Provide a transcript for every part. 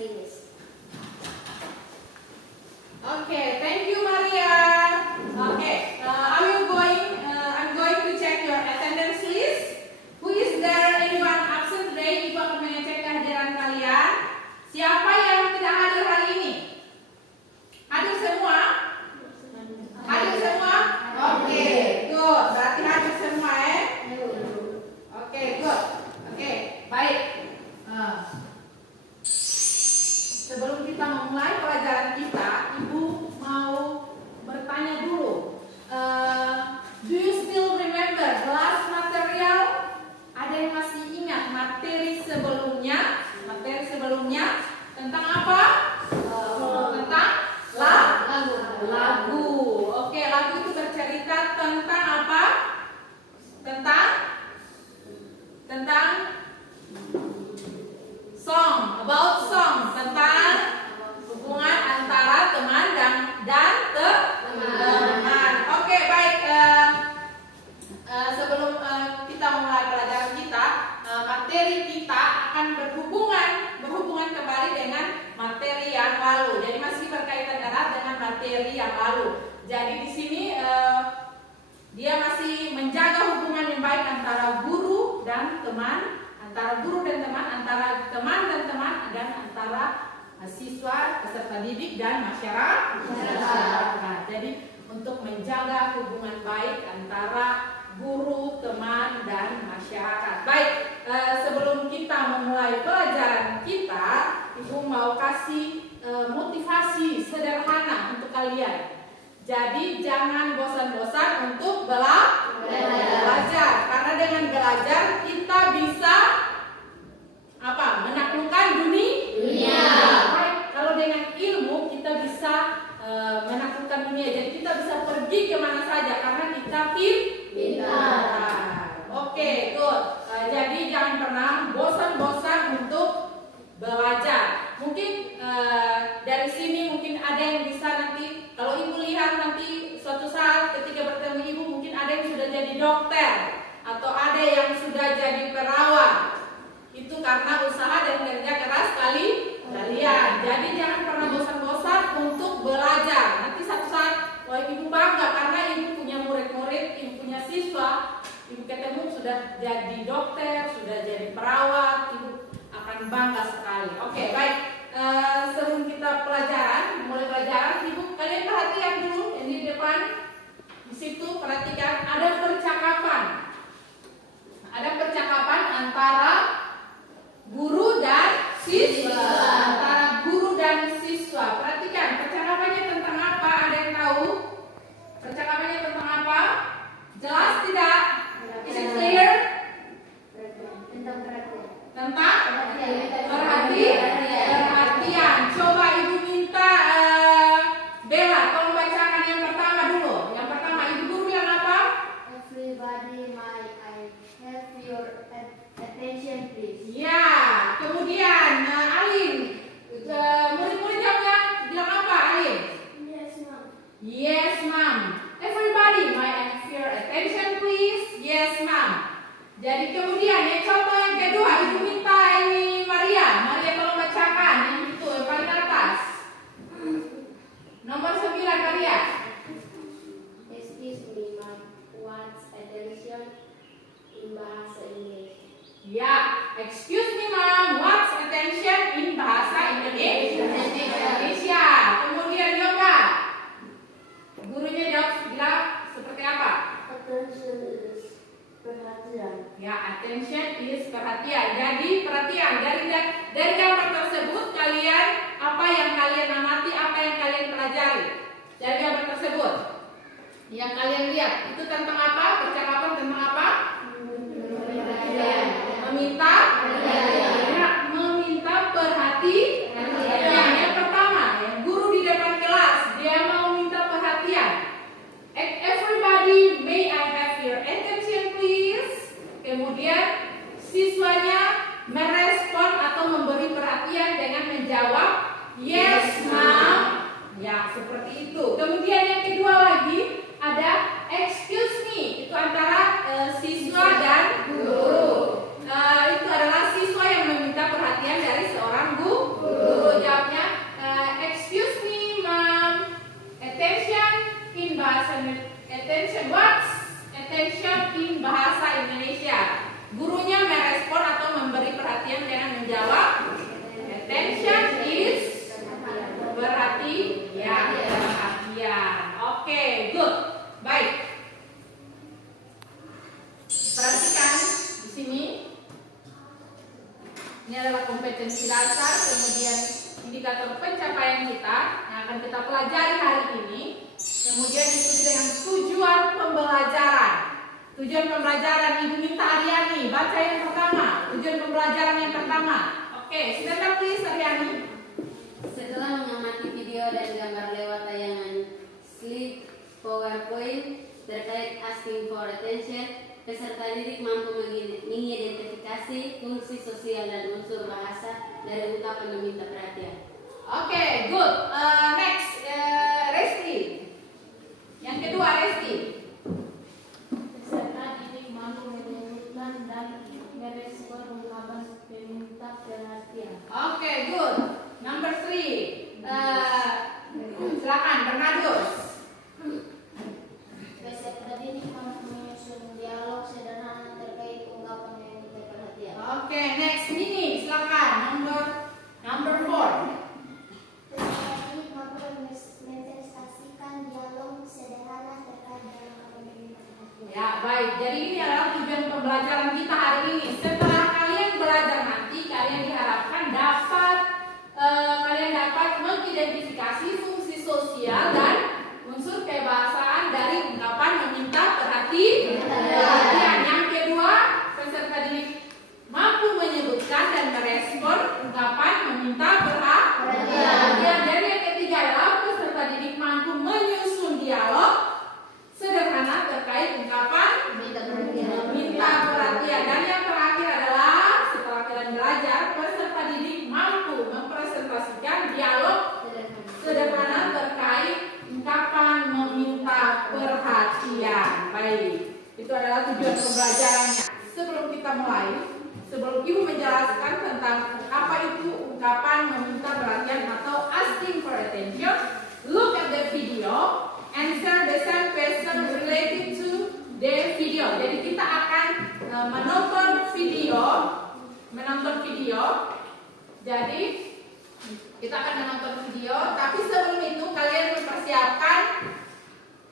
finish. Okay, thank you, Maria. Okay, I'm going to check your attendance list. Who is there? Anyone absent today? Ibu akan mengecek kehadiran kalian. Siapa yang tidak hadir hari ini? Hadir semua? Hadir semua? Oke, good. Berarti hadir semua, Oke, good. Oke, baik. Sebelum kita memulai pelajaran kita, Ibu mau bertanya dulu. Do you still remember the last material? Ada yang masih ingat materi sebelumnya? Materi sebelumnya tentang apa? Tentang lagu. Oke, lagu itu bercerita tentang apa? Tentang song, about song, tentang hubungan antara teman dan teman. Oke, baik. Sebelum kita mulai pelajaran kita, materi kita akan berhubungan kembali dengan materi yang lalu. Jadi masih berkaitan erat dengan materi yang lalu. Jadi di sini dia masih menjaga hubungan yang baik antara guru dan teman, antara guru dan teman, antara teman dan teman, dan antara siswa, peserta didik dan masyarakat. Nah, jadi untuk menjaga hubungan baik antara guru, teman, dan masyarakat. Baik, sebelum kita memulai pelajaran kita, Ibu mau kasih motivasi sederhana untuk kalian. Jadi jangan bosan-bosan untuk belajar, karena dengan belajar kita bisa menaklukkan dunia. Baik, kalau dengan ilmu kita bisa menaklukkan dunia. Jadi kita bisa pergi kemana saja karena kita pintar. Oke, good. Jadi jangan pernah bosan-bosan untuk belajar. Mungkin dari sini mungkin ada yang bisa nanti, kalau Ibu lihat nanti suatu saat ketika bertemu Ibu, mungkin ada yang sudah jadi dokter atau ada yang sudah jadi perawat. Itu karena usaha dan kerja keras kalian. Jadi jangan pernah bosan-bosan untuk belajar. Nanti satu saat Ibu bangga karena Ibu punya murid-murid, Ibu punya siswa, Ibu ketemu sudah jadi dokter, sudah jadi perawat, Ibu akan bangga sekali. Oke, baik. Sebelum kita mulai pelajaran, Ibu kalian perhatikan dulu ini di depan. Di situ perhatikan ada percakapan. Ada percakapan antara guru dan siswa. Antara guru dan siswa. Perhatikan percakapannya tentang apa? Ada yang tahu? Percakapannya tentang apa? Jelas tidak? Is it clear? Tentang perhatian. Coba Ibu minta Bella, tolong bacakan yang pertama dulu. Yang pertama, Ibu guru yang apa? Everybody, I have your attention, please. Ya, kemudian Alin, murid-murid yang bilang apa, Alin? Yes, ma'am. Yes, ma'am. Everybody, may I have your attention, please? Yes, ma'am. Jadi kemudian contoh yang kedua, Ibu minta ini Maria tolong bacakan yang itu yang paling atas. Nomor 9 Maria. Excuse me, ma'am. What's attention in bahasa Inggris? Ya, excuse me ma'am, what's attention in bahasa Indonesia? Kemudian Yoga, gurunya jawab bilang seperti apa? Attention is perhatian. Ya, attention is perhatian. Jadi perhatian dari gambar tersebut kalian apa yang kalian amati, apa yang kalian pelajari dari gambar tersebut yang kalian lihat itu tentang apa? Percakapan tentang apa? Meminta perhatian. Yang pertama, yang guru di depan kelas dia mau minta perhatian. Everybody, may I have your attention please? Kemudian siswanya merespon atau memberi perhatian dengan menjawab yes ma'am. Ya, seperti itu. Kemudian yang kedua lagi ada excuse me. Itu antara siswa dan guru. Itu adalah siswa yang meminta perhatian dari seorang guru. Ini adalah kompetensi dasar, kemudian indikator pencapaian kita yang akan kita pelajari hari ini. Kemudian diikuti dengan tujuan pembelajaran. Tujuan pembelajaran Ibu minta Aryani baca yang pertama. Tujuan pembelajaran yang pertama. Oke, silakan please Aryani. Setelah mengamati video dan gambar lewat tayangan slide PowerPoint terkait asking for attention, peserta didik mampu mengidentifikasi fungsi sosial dan unsur bahasa dari ungkapan meminta perhatian. Oke, good. Next, Resti. Yang kedua, Resti. Peserta didik mampu menyebutkan dan merespon ungkapan meminta perhatian. Oke, good. Number 3. Silakan Bernardus. Peserta didik mampu menyusun dialog sederhana terkait ungkapan meminta perhatian. Oke, next Nini, silakan. Number 4. Peserta didik mampu menginvestasikan dialog sederhana terkait dengan ungkapan meminta perhatian. Ya, baik. Jadi ini adalah tujuan pembelajaran kita hari ini. Setelah kalian belajar nanti, kalian diharapkan dapat mengidentifikasi fungsi sosial dan unsur kebahasaan dari ungkapan meminta perhatian. Yang kedua, peserta didik mampu menyebutkan dan merespon ungkapan meminta perhatian. Dan yang ketiga adalah peserta didik mampu menyusun dialog sederhana terkait ungkapan meminta perhatian. Dan yang terakhir adalah setelah kalian belajar, peserta didik mampu mempresentasikan dialog sederhana terkait ungkapan meminta perhatian. Baik, itu adalah tujuan pembelajarannya. Sebelum kita mulai, sebelum Ibu menjelaskan tentang apa itu ungkapan meminta perhatian atau asking for attention, look at the video, answer the same question related to the video. Jadi kita akan menonton video. Jadi kita akan menonton video, tapi sebelum itu kalian mempersiapkan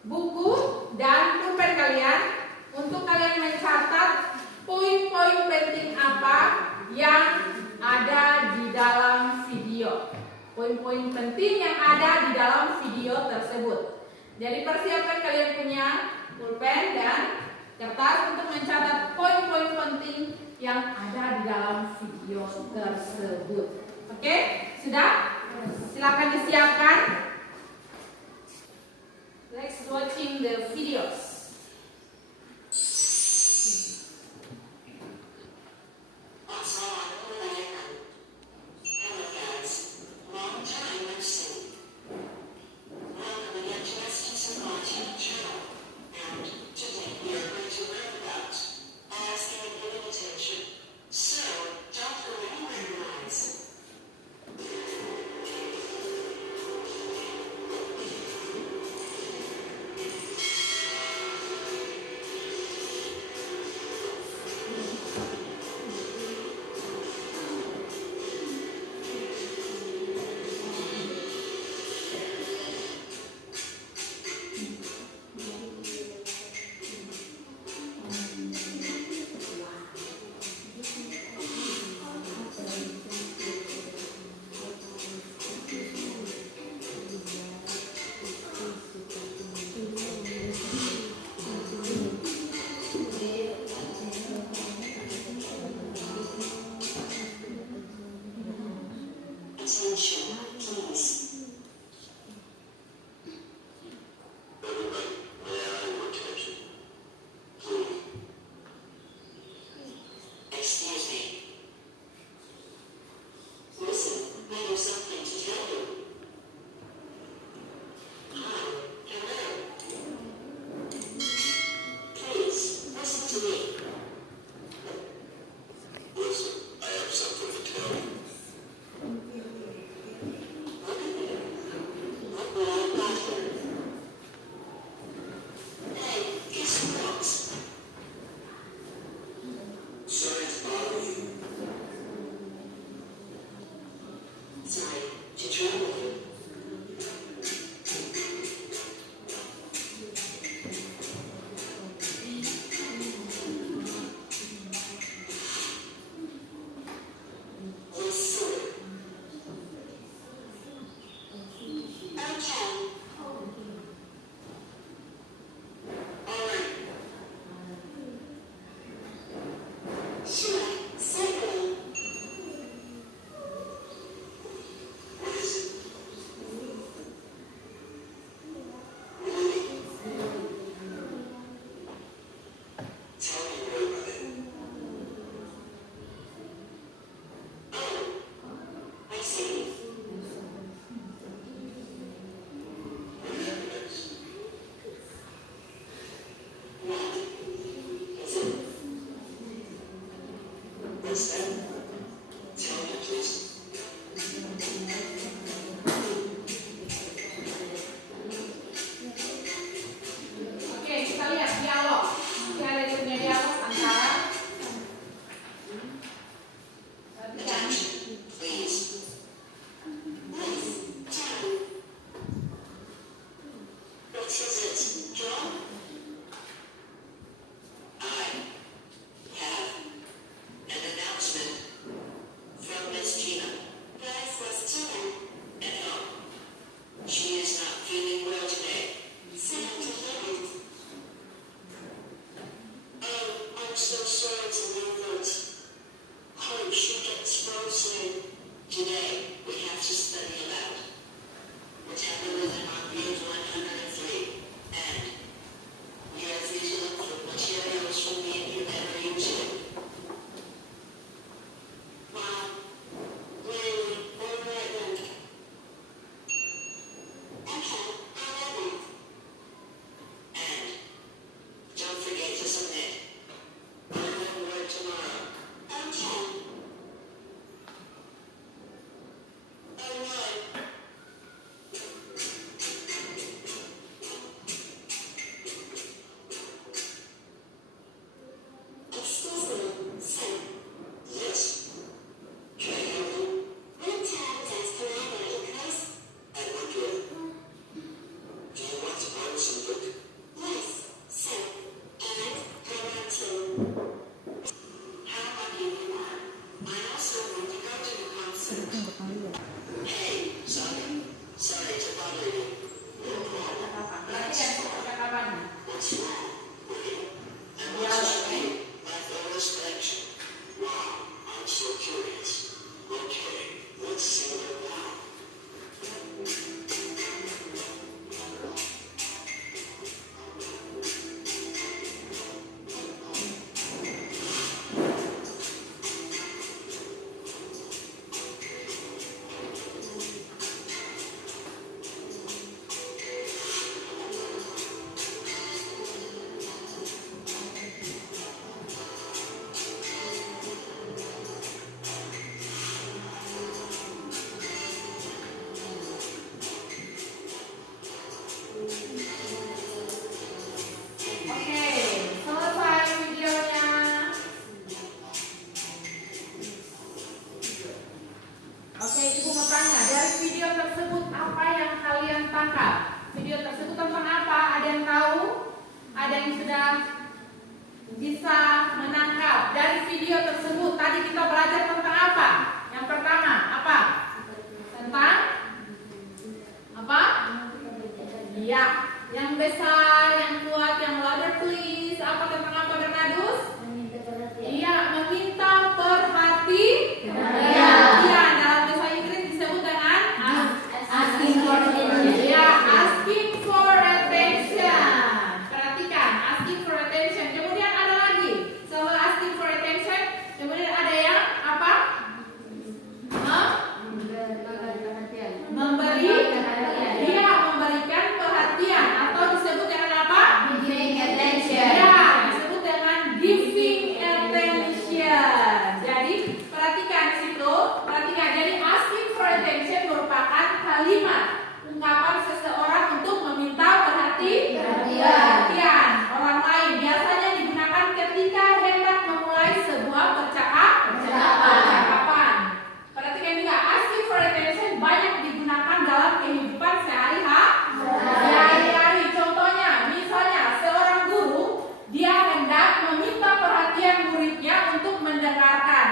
buku dan pulpen kalian untuk kalian mencatat poin-poin penting apa yang ada di dalam video. Poin-poin penting yang ada di dalam video tersebut. Jadi persiapkan kalian punya pulpen dan kertas untuk mencatat poin-poin penting yang ada di dalam video tersebut. Oke, sudah? Silakan disiapkan. Let's watching the videos. Oke, kita lihat dialog. Nanti ada punya dialog antara perhatikan. She is not feeling well today. Oh, I'm so sorry to hear that. Hope she gets well soon. Today, we have to study about metabolism on page 103. And we are free to look for materials from the internet or YouTube. Wow. Really? All right then. Okay, I love it. And don't forget to submit. Our homework tomorrow. Okay. Oh no. Excuse me, sir. Yes. Can I help you? What time does Commander equals? At what door? Do you want to borrow some book? Yes, sir. And I want to. How lucky you are. I also want to go to the concert. Hey, sorry to bother you. No problem. Perhatikan percakapannya. What's wrong with you? I want to show you my photos collection. Wow, I'm so curious. Okay, let's see what now. Oke, selesai videonya. Oke, Ibu mau tanya, dari video tersebut apa yang kalian tangkap? Video tersebut tentang apa? Ada yang tahu? Ada yang sudah bisa menangkap? Dari video tersebut tadi kita belajar tentang apa? Yang pertama, apa? Tentang apa? Iya, yang besar, yang kuat, yang louder please. Apa tentang apa Bernadus? Iya, meminta perhatian. Dalam bahasa Inggris disebut dengan Asking for attention. iya, asking for attention. Perhatikan, asking for attention. Kemudian ada lagi, setelah asking for attention, kemudian ada yang apa? Memberi dia memberikan perhatian atau disebut dengan apa? Giving attention. Ya, disebut dengan giving attention. Jadi perhatikan di situ, perhatikan. Jadi asking for attention merupakan kalimat ungkapan seseorang untuk meminta perhatian orang lain. Biasanya digunakan ketika hendak memulai sebuah percakapan. Perhatikan juga, asking for attention banyak digunakan dalam kehidupan sehari-hari. Contohnya, misalnya seorang guru, dia hendak meminta perhatian muridnya untuk mendengarkan.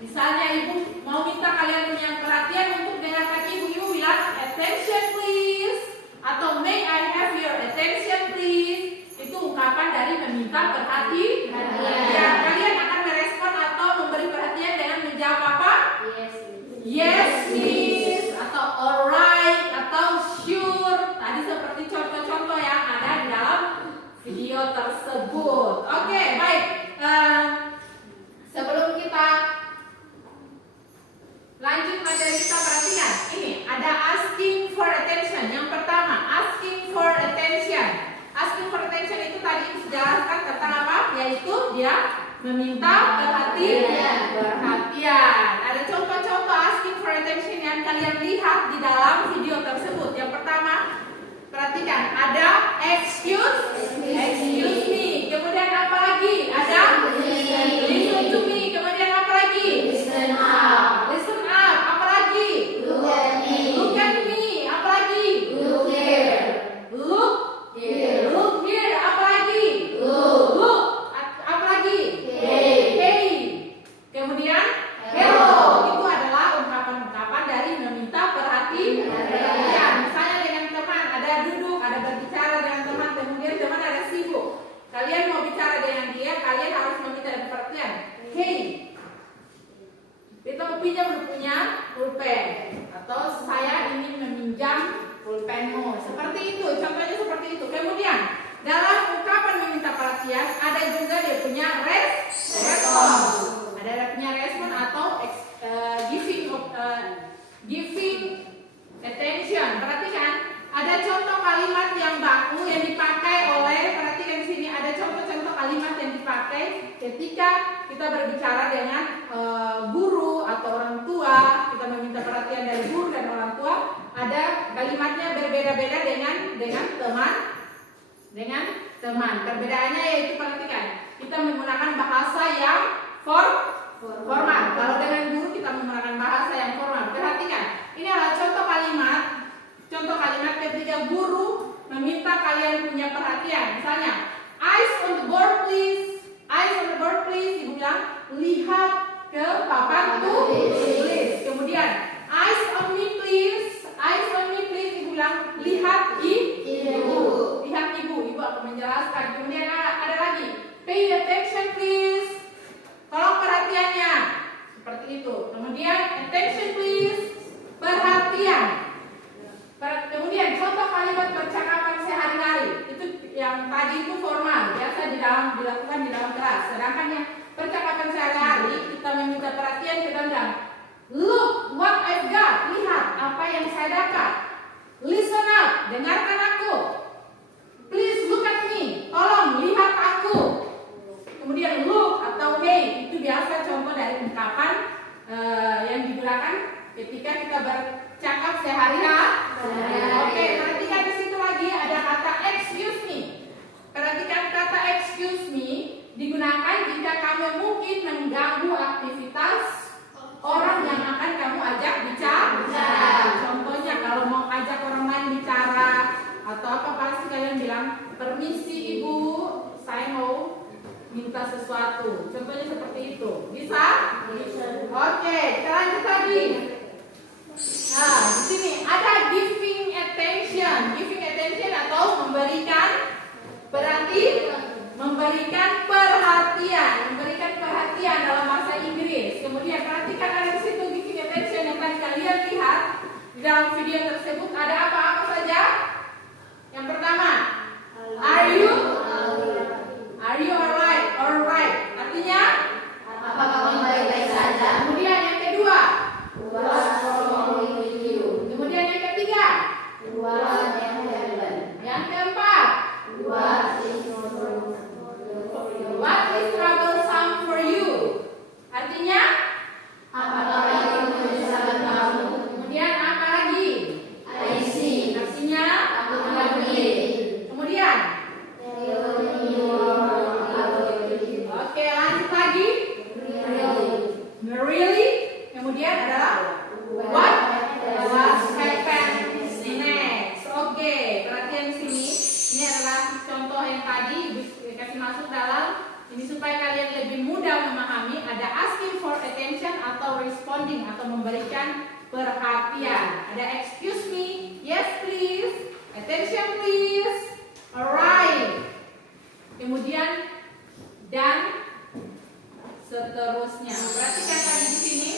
Misalnya ibu mau minta kalian punya perhatian untuk dengarkan ibu bilang attention please, atau may I have your attention please. Itu ungkapan dari meminta perhatian. Kalian akan merespon atau memberi perhatian dengan menjawab apa? Yes, miss, atau alright, atau sure. Tadi seperti contoh-contoh yang ada di dalam video tersebut. Oke, baik. Sebelum kita lanjut materi kita, perhatikan. Ini ada asking for attention. Yang pertama, asking for attention. Asking for attention itu tadi dijelaskan tentang apa? Yaitu dia Meminta perhatian. Ada contoh-contoh asking for attention yang kalian lihat di dalam video tersebut. Yang pertama, perhatikan, ada excuse me. Kemudian apa lagi? Ada listen to me. Kemudian apa lagi? Listen up. Apa lagi? Look at me. Apa lagi? Look here. Apa lagi? Look. Apa lagi? Hey. Kemudian hello. Itu adalah ungkapan-ungkapan dari meminta perhatian. Misalnya dengan teman, ada duduk, ada berbicara dengan teman, kemudian teman ada sibuk. Kalian mau bicara dengan dia, kalian harus meminta perhatian. Hey, kita mau pinjam punya pulpen, atau saya ingin meminjam pulpenmu. Seperti itu, contohnya seperti itu. Kemudian dalam ungkapan meminta perhatian ada juga dia punya respon. Ada punya respon atau giving attention. Perhatikan, ada contoh kalimat yang baku yang dipakai oleh, perhatikan di sini ada contoh-contoh kalimat yang dipakai ketika kita berbicara dengan guru atau orang tua. Kita meminta perhatian dari guru dan orang tua. Ada kalimatnya berbeda-beda dengan teman. Perbedaannya yaitu, perhatikan, kita menggunakan bahasa yang formal. Kalau dengan guru kita menggunakan bahasa yang formal. Perhatikan, ini adalah contoh kalimat ketika guru meminta kalian punya perhatian. Misalnya, eyes on the board please. Ibu bilang, lihat ke papan tulis. Kemudian, eyes on me please. Ibu bilang, lihat ibu. Ibu akan menjelaskan. Kemudian ada lagi, pay attention please. Tolong perhatiannya. Seperti itu. Kemudian, attention please. Perhatian. Kemudian contoh kalimat percakapan sehari-hari. Itu yang tadi itu formal, biasa dilakukan di dalam kelas. Sedangkan yang percakapan sehari-hari, kita meminta perhatian, kita bilang, look what I've got. Lihat apa yang saya dapat. Listen up, dengarkan aku. Please look at me. Tolong lihat aku. Kemudian look atau hey, itu biasa contoh dari ungkapan yang digunakan ketika kita bercakap sehari-hari. Oke, perhatikan di situ lagi ada kata excuse me. Perhatikan kata excuse me digunakan jika kamu mungkin mengganggu aktivitas orang yang akan kamu ajak bicara. Contohnya kalau mau ajak orang lain bicara atau apa, pasti kalian bilang, permisi ibu, saya mau minta sesuatu. Contohnya seperti itu. Bisa? Oke, kita lanjut lagi. Nah, di sini ada giving attention. Giving attention atau memberikan perhatian dalam bahasa Inggris. Kemudian perhatikan ada di situ giving attention yang tadi kalian lihat di dalam video tersebut. Ada apa-apa saja? Yang pertama, are you alright? Artinya Apakah kamu baik-baik saja? kemudian yang kedua, What's wrong with you? kemudian yang ketiga, What happened? yang keempat, What is troublesome for you? Artinya Apakah itu menyusahkan kamu? kemudian apa lagi? I see. Artinya Aku mengerti. kemudian oke, lanjut lagi. Really? Kemudian adalah what happened next. Oke, perhatian di sini. Ini adalah contoh yang tadi dikasih masuk dalam ini supaya kalian lebih mudah memahami. Ada asking for attention atau responding atau memberikan perhatian. Ada excuse me, yes please, attention please, alright. Kemudian dan seterusnya. Perhatikan tadi di sini.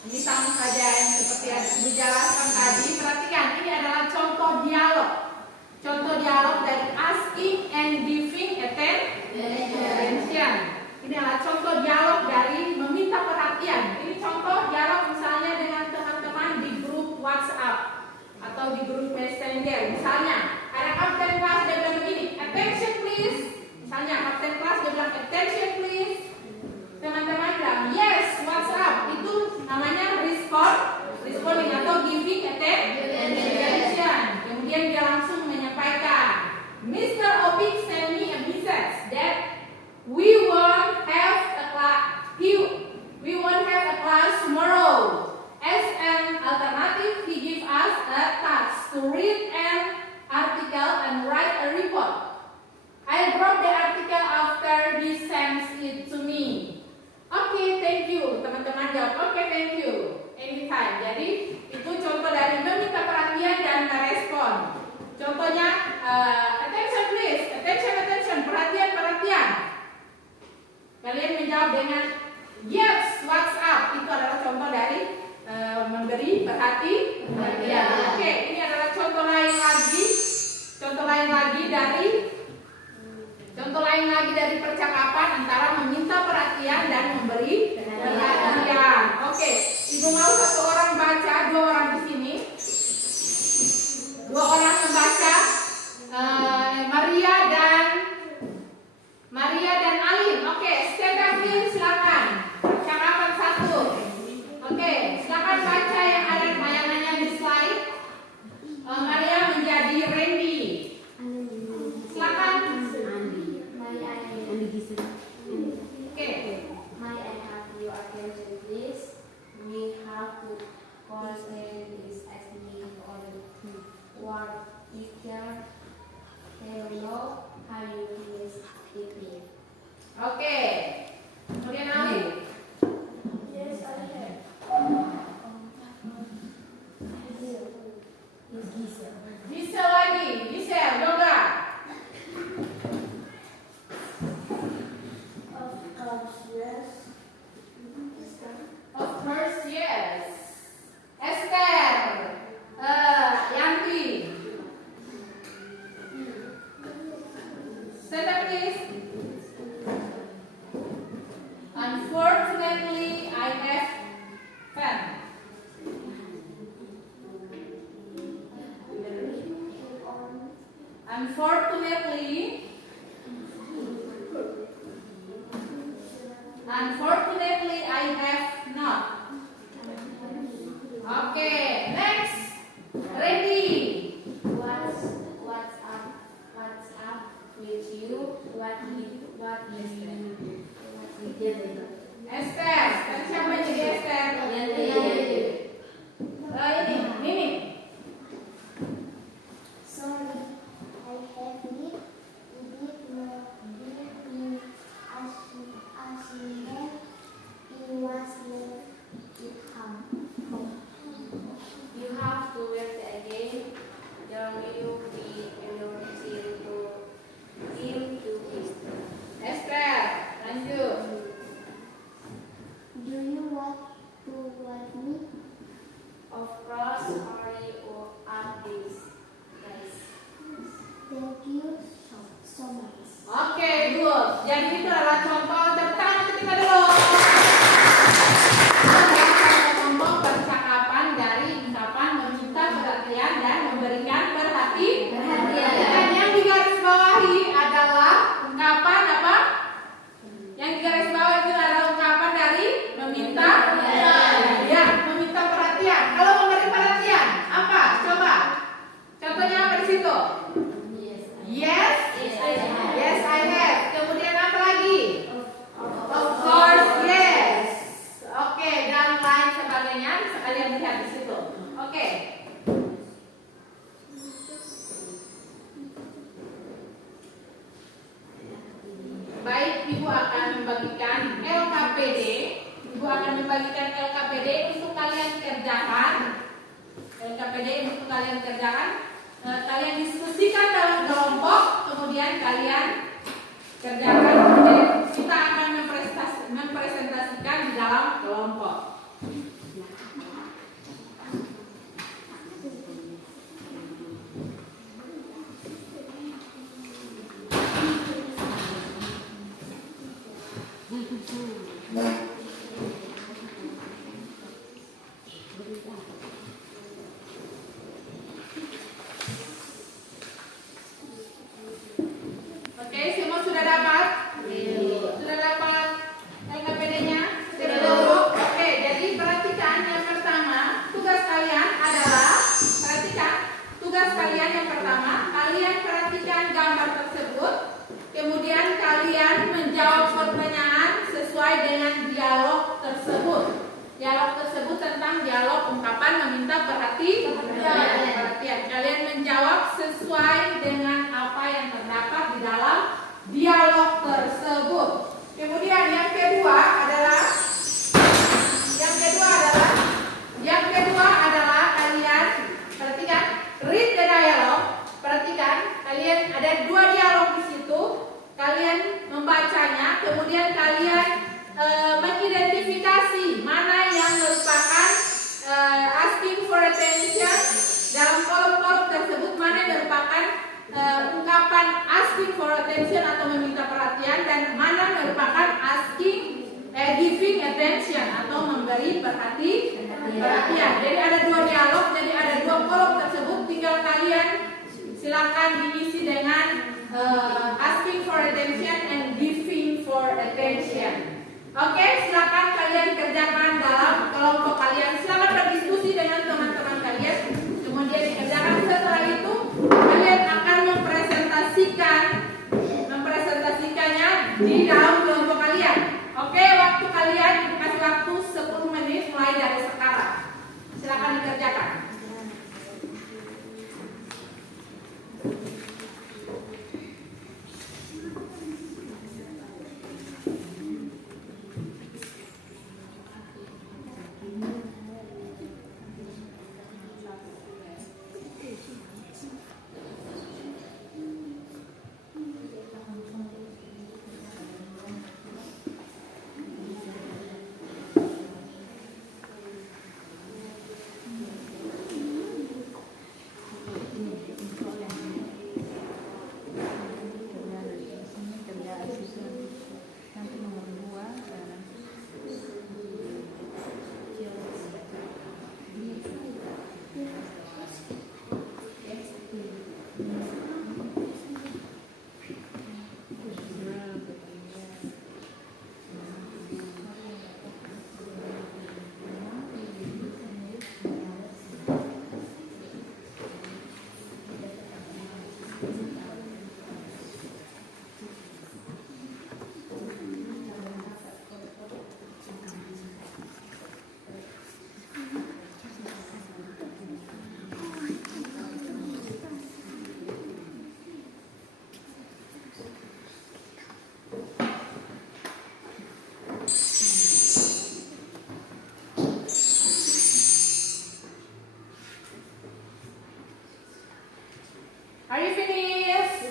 Ini sama saja yang seperti yang dijelaskan tadi. Perhatikan, ini adalah contoh dialog. Contoh dialog dari asking and giving attention. Ini adalah contoh dialog dari meminta perhatian. Ini contoh dialog misalnya dengan teman-teman di grup WhatsApp atau di grup Messenger. Misalnya, ada kapten kelas dia bilang begini, attention please. tanya kapten kelas, dia bilang attention please. Teman-teman bilang yes, what's up? Itu namanya responding atau giving attention. Kemudian dia langsung menyampaikan, Mr. Opik send me a message that we won't have a class tomorrow. As an alternative, he gave us a task to read an article and write a report. I brought the article after he sends it to me. Okay, thank you. Teman-teman jawab, okay, thank you. Anytime. Jadi itu contoh dari meminta perhatian dan merespon. Contohnya, attention please, attention, perhatian. Kalian menjawab dengan yes, what's up. Itu adalah contoh dari memberi perhatian. Oke, ini adalah contoh lain lagi dari percakapan antara meminta perhatian dan memberi perhatian. Oke, Ibu mau satu orang baca, dua orang di sini. Dua orang membaca, Maria dan Alin. Oke, stand up please, silakan. Percakapan satu. Oke, silakan baca yang ada bayangannya di slide. Maria menjadi Randy. Silakan. Oke. May I have your attention, please? We have to concentrate this asking on what is there. Hello, how you feel eating? Oke. Kemudian Alin. Yes, I have. Gisel lagi. Gisel, yoga. Of course, yes. Esther. Yanti. Stand up, please. Unfortunately, I have pen. Unfortunately, I have not. Okay, next. Ready? What's up with you? What is Esther. Dan siapa yang jadi Esther? Ini, Mimi. Sorry, I have it. It was left at home. You have to work again. There will be energy to feel to it. Esther, lanjut. Do you want to want me? Of course, hurry up this. Guys. Thank you so much. Oke, good. Jadi itu adalah contoh tentang ketika dulu. Contoh percakapan dari ungkapan meminta perhatian dan memberikan perhatian. Dan yang digarisbawahi adalah ungkapan apa? Yang digarisbawahi itu adalah ungkapan dari meminta ya, meminta perhatian. Kalau memberi perhatian, apa? Coba. Contohnya apa di situ? Yes. Yes, I have. Kemudian apa lagi? Of course, yes. Oke, dan lain sebagainya bisa kalian lihat di situ. Oke. Baik, Ibu akan membagikan LKPD. Ibu akan membagikan LKPD untuk kalian kerjakan. Kalian diskusikan dalam kelompok, kemudian kalian kerjakan. Kemudian kita akan mempresentasikan di dalam kelompok. Oke, semua sudah dapat? Dialog tersebut tentang dialog ungkapan meminta perhatian. Kalian menjawab sesuai dengan apa yang terdapat di dalam dialog tersebut. Kemudian yang kedua adalah kalian perhatikan read the dialogue. Perhatikan, kalian ada 2 dialog di situ. Kalian membacanya, kemudian kalian mengidentifikasi mana yang merupakan asking for attention dalam kolom-kolom tersebut, mana yang merupakan ungkapan asking for attention atau meminta perhatian, dan mana merupakan giving attention atau memberi perhatian. Jadi ada 2 dialog, jadi ada 2 kolom tersebut. Tinggal kalian silakan diisi dengan asking for attention and giving for attention. Oke, silakan kalian kerjakan dalam kelompok kalian. Silakan berdiskusi dengan teman-teman kalian. Kemudian dikerjakan. Setelah itu kalian akan mempresentasikannya di dalam kelompok kalian. Oke, waktu kalian dikasih waktu 10 menit mulai dari sekarang. Silakan dikerjakan. Are you finished?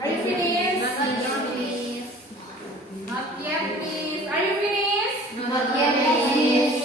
Are you finished? Not yet, please. Are you finished? Not yet, please.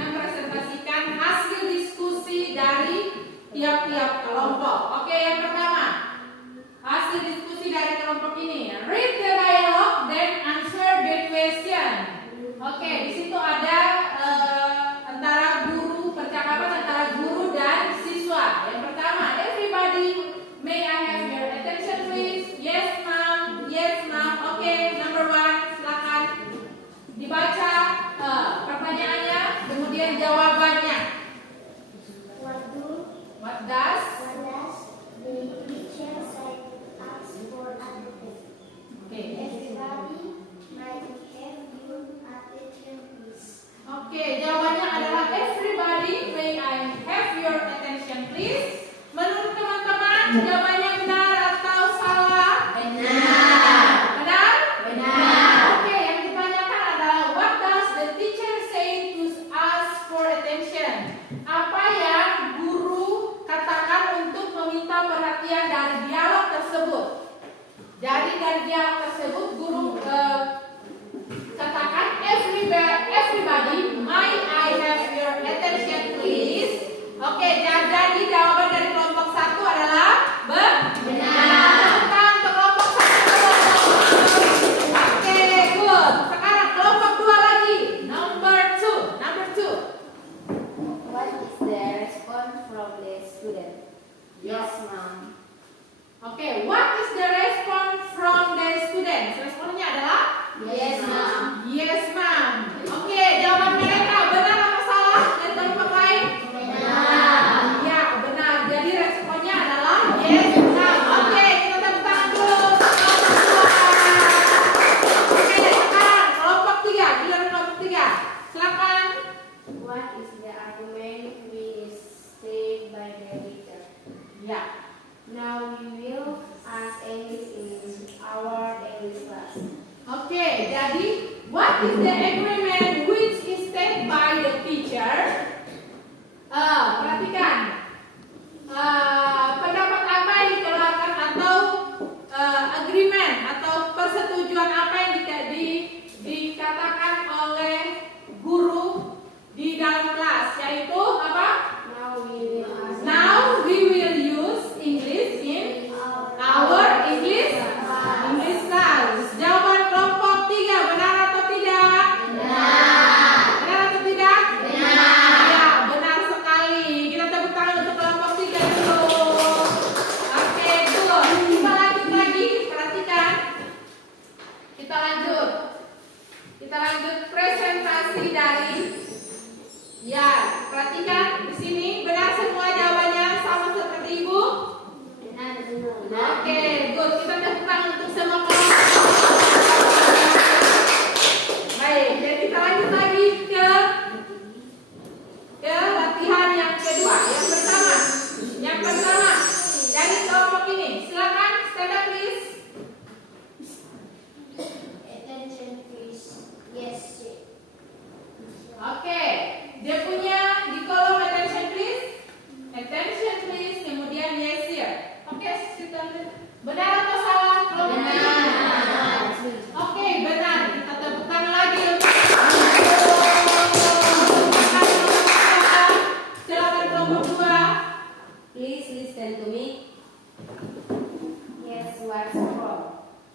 mempresentasikan hasil diskusi dari tiap-tiap kelompok. Oke, yang pertama, hasil diskusi dari kelompok ini. Read the dialogue, then answer the question. Oke, di situ ada percakapan antara guru dan siswa. Yang pertama, everybody, may I have your attention please? Yes, ma'am. Yes, ma'am. Oke, number 1, silakan dibaca pertanyaannya. your attention please? Menurut teman-teman, jawabannya benar atau salah? Benar. Benar? Benar. Oke, yang ditanyakan adalah what does the teacher say to ask for attention? Apa yang guru katakan untuk meminta perhatian dari dialog tersebut? Jadi dari dialog tersebut guru katakan everybody, may I have your attention please? Oke, jadi jawaban dari kelompok 1 adalah benar. Tepuk untuk kelompok 1. Oke, good. Sekarang kelompok 2 lagi. Number 2. What is the response from the student? Yes, ma'am. Oke, what is the response from the students? Responnya adalah Yes, ma'am. yes, ma'am. Oke, jawaban mereka benar atau salah dari kelompok lain? Benar. Ya, benar. Jadi responnya adalah yes, ma'am. Oke, kita tepuk tangan dulu. Oke, sekarang kelompok 3. Giliran kelompok 3. Silakan. What is the argument we stated by the teacher? Ya. Now we will ask English in our English class. Oke, jadi what is the agreement which is stated by the teacher? Perhatikan. Pendapat apa yang dikeluarkan atau agreement atau persetujuan apa yang dikatakan oleh guru di dalam kelas, yaitu apa? Now we will ask Now we will use English in our English class. Jawaban kelompok 3 benar atau tidak? Benar. Benar atau tidak? Benar. Ya, benar sekali. Kita tepuk tangan untuk kelompok 3 dulu. Oke, good. Kita lanjut lagi, perhatikan. Kita lanjut presentasi dari. Ya, perhatikan di sini benar semua jawabannya sama seperti Ibu. Oke, good. Kita tepuk tangan untuk semua kelompok. Baik, jadi kita lanjut lagi ke latihan yang kedua. Yang pertama dari kelompok ini. Silakan stand up please. attention please. Yes, sir. Oke, dia punya di kolom attention please. Attention please, kemudian yes sir. Oke, benar atau salah? Kelompok ini? Benar. Oke, benar. Kita tepuk tangan lagi untuk silakan kelompok 2. Please listen to me. Yes, what's wrong?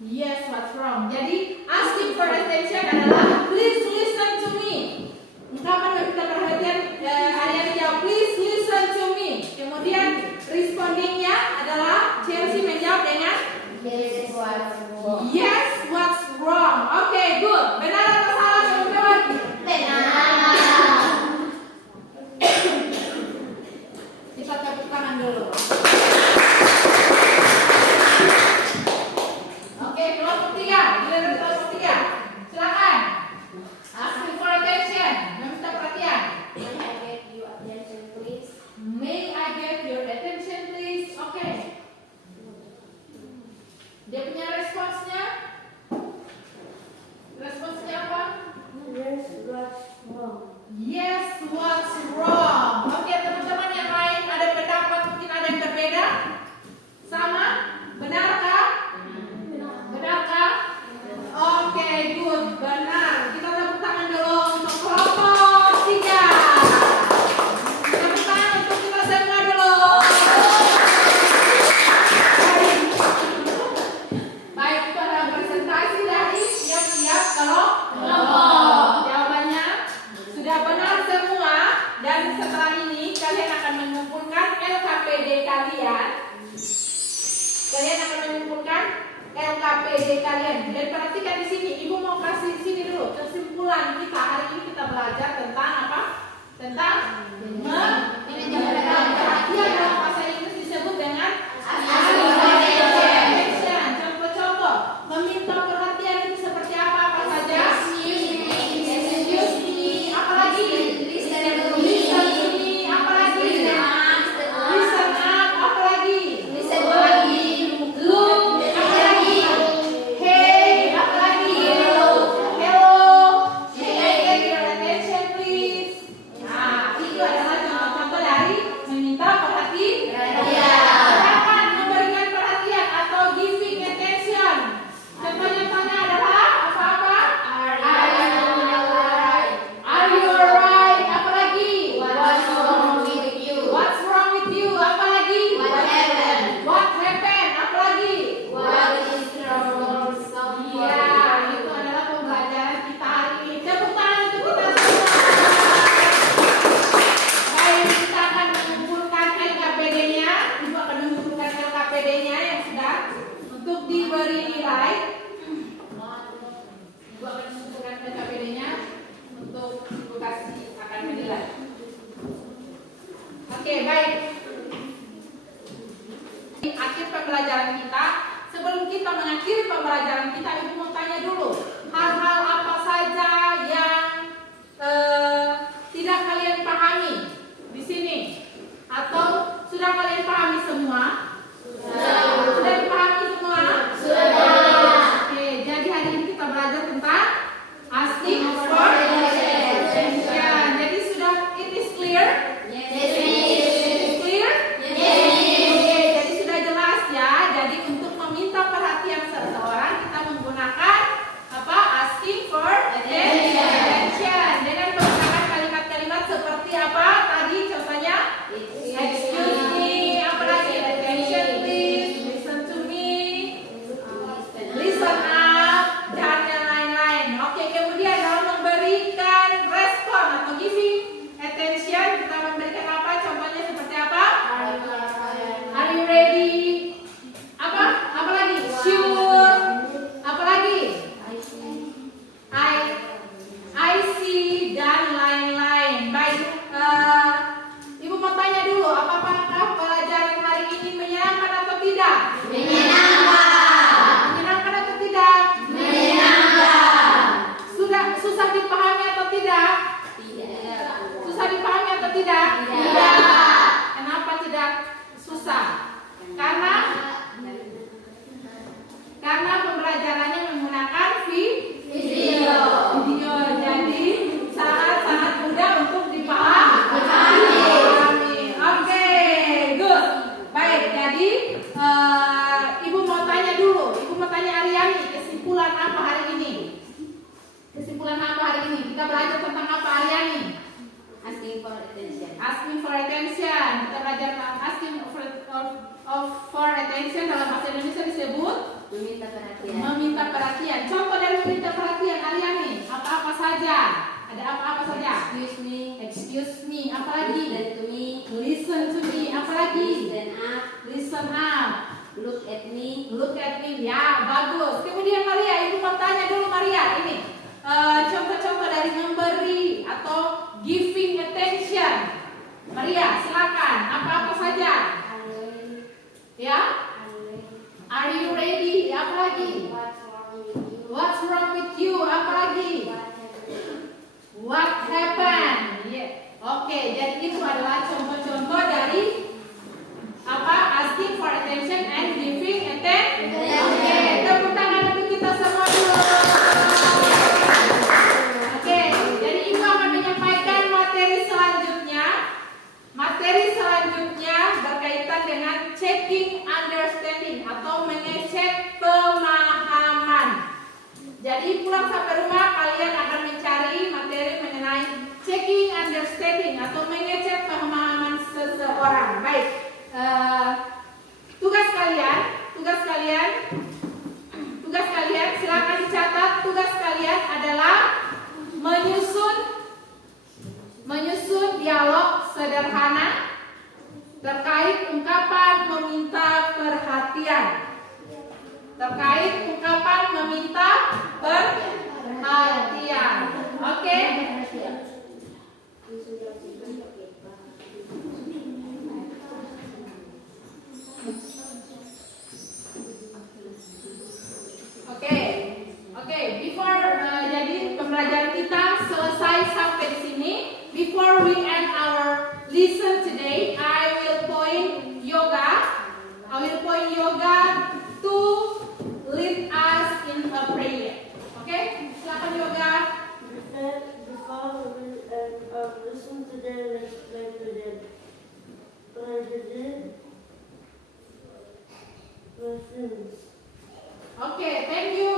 Yes, what's wrong? Jadi asking for attention adalah please listen to me. Ungkapan meminta perhatian adik-adik jawab please listen to me. Kemudian respondingnya adalah Chelsea menjawab dengan Yes, what's wrong? yes, what's wrong? Oke, good. Benar atau salah teman-teman? Benar. Kita tepuk tangan dulu. Oke, kelompok 3. Giliran kelompok 3. Silakan. Asking for attention. Meminta perhatian. May I get your attention, please? May I get your attention please? Oke. Dia punya responsnya. Responsnya apa? Yes, what's wrong? Yes, what's wrong? Oke, teman-teman yang lain ada pendapat mungkin ada yang berbeda? Sama? Benarkah? Benarkah? Oke, good. Benar. Kita tepuk tangan dulu untuk kelompok 3. Tepuk tangan untuk kita semua dulu. Baik, itu adalah presentasi dari siap-siap kelompok. Jawabannya sudah benar semua. Dan setelah ini kalian akan mengumpulkan LKPD kalian. Kalian akan mengumpulkan LKPD kalian. Dan perhatikan di sini, Ibu mau kasih sini dulu kesimpulan kita hari ini kita belajar tentang apa? Tentang perhatian dalam bahasa Inggris disebut dengan Asking for attention. Contoh-contoh meminta perhatian itu seperti apa saja? Excuse me. Apalagi? Listen to me. Apalagi? for attention dalam bahasa Indonesia disebut Meminta perhatian. meminta perhatian. Contoh dari meminta perhatian Ariani, apa-apa saja. Ada apa-apa saja? Excuse me. Excuse me, apalagi? Listen to me. Listen to me, apalagi? Stand up. Listen up. Look at me. Look at me, ya bagus. Kemudian Maria, ibu mau tanya dulu Maria, ini contoh-contoh dari memberi atau giving attention. Maria, silakan. Apa-apa saja? Ya? Are you ready? Apa lagi? What's wrong with you? Apa lagi? What happened? Yeah. Oke, jadi itu adalah contoh-contoh dari apa? Asking for attention and giving attention. Oke, tepuk tangan untuk kita semua dulu. Oke, jadi ibu akan menyampaikan materi selanjutnya. Materi selanjutnya berkaitan dengan checking understanding atau mengecek pemahaman. Jadi pulang sampai rumah kalian akan mencari materi mengenai checking understanding atau mengecek pemahaman seseorang. Baik, tugas kalian silakan dicatat. Tugas kalian adalah menyusun dialog sederhana terkait ungkapan meminta perhatian. Oke? Oke. Jadi pembelajaran kita selesai sampai di sini. Before we end our lesson today, I will point yoga to lead us in a prayer. Oke, silakan yoga. Before we listen to them, let's pray to them. Oke, thank you.